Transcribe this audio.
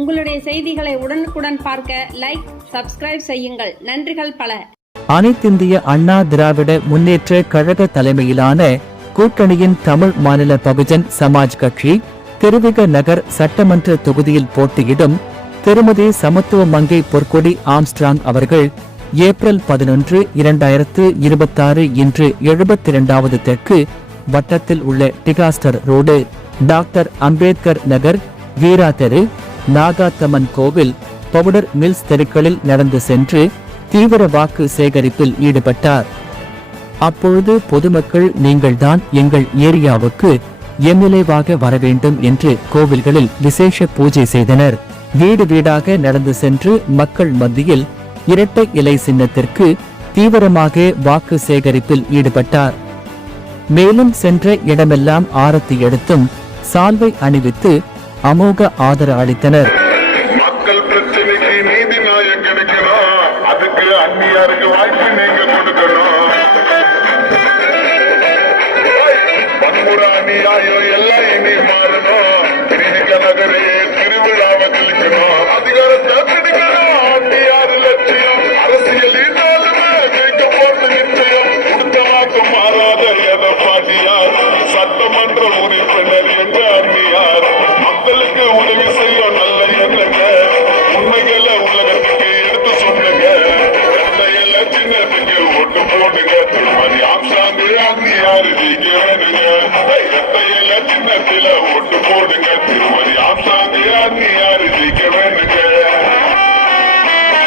உங்களுடைய செய்திகளை உடனுக்குடன் பார்க்க லைக், சப்ஸ்கிரைப் செய்யுங்கள். நன்றிகள் பல. அனைத்திந்திய அண்ணா திராவிட முன்னேற்ற கழக தலைமையிலான கூட்டணியின் தமிழ் மாநில பகுஜன் சமாஜ் கட்சி திருவிக நகர் சட்டமன்ற தொகுதியில் போட்டியிடும் திருமதி சமத்துவ மங்கை பொற்கொடி ஆம்ஸ்ட்ராங் அவர்கள் ஏப்ரல் 11, 2026 இன்று 72வது தெற்கு வட்டத்தில் உள்ள டிகாஸ்டர் ரோடு, டாக்டர் அம்பேத்கர் நகர், வீரா தெரு, நாகாத்தம்மன் கோவில், பவுடர் மில்ஸ் தெருக்களில் நடந்து சென்று தீவிர வாக்கு சேகரிப்பில் ஈடுபட்டார். அப்பொழுது பொதுமக்கள் நீங்கள்தான் எங்கள் ஏரியாவுக்கு எம்எல்ஏவாக வரவேண்டும் என்று கோவில்களில் விசேஷ பூஜை செய்தனர். வீடு வீடாக நடந்து சென்று மக்கள் மத்தியில் இரட்டை இலை சின்னத்திற்கு தீவிரமாக வாக்கு சேகரிப்பில் ஈடுபட்டார். மேலும் சென்ற இடமெல்லாம் ஆரத்தி எடுத்தும் சால்வை அணிவித்து அமோக ஆதரவு அளித்தனர். மக்கள் பிரச்சனைக்கு நீதி நியாயம் கிடைக்கணும், அதுக்கு அந்நியாருக்கு வாய்ப்பு நீங்க கொடுக்கணும். வன்முறை அநியாயம் எல்லாம் இனி மாறணும். திருவிக நகரே திருவிழாவை கழிக்கணும். அதிகாரத்தை பிடிக்கணும். அந்நியாரு லட்சியம் அரசியலில் வைக்க போறது நிச்சயம். கொடுத்தலாக்கு மாறாத எடப்பாடியார் சட்டமன்ற உறுப்பினர் என்ற அந்நியார் மக்களுக்கு உதவி செய்ய நல்ல எண்ணங்க உண்மைகளை உலகத்துக்கு எடுத்து சொன்னங்க. எல்லையில சின்னத்துக்கு ஒட்டு போடுங்க. திருமதி ஆம்ஸ்ட்ராங் அந்நியாரு நீங்க வேணுங்க. எல்லையில சின்னத்தில ஒட்டு போடுங்க.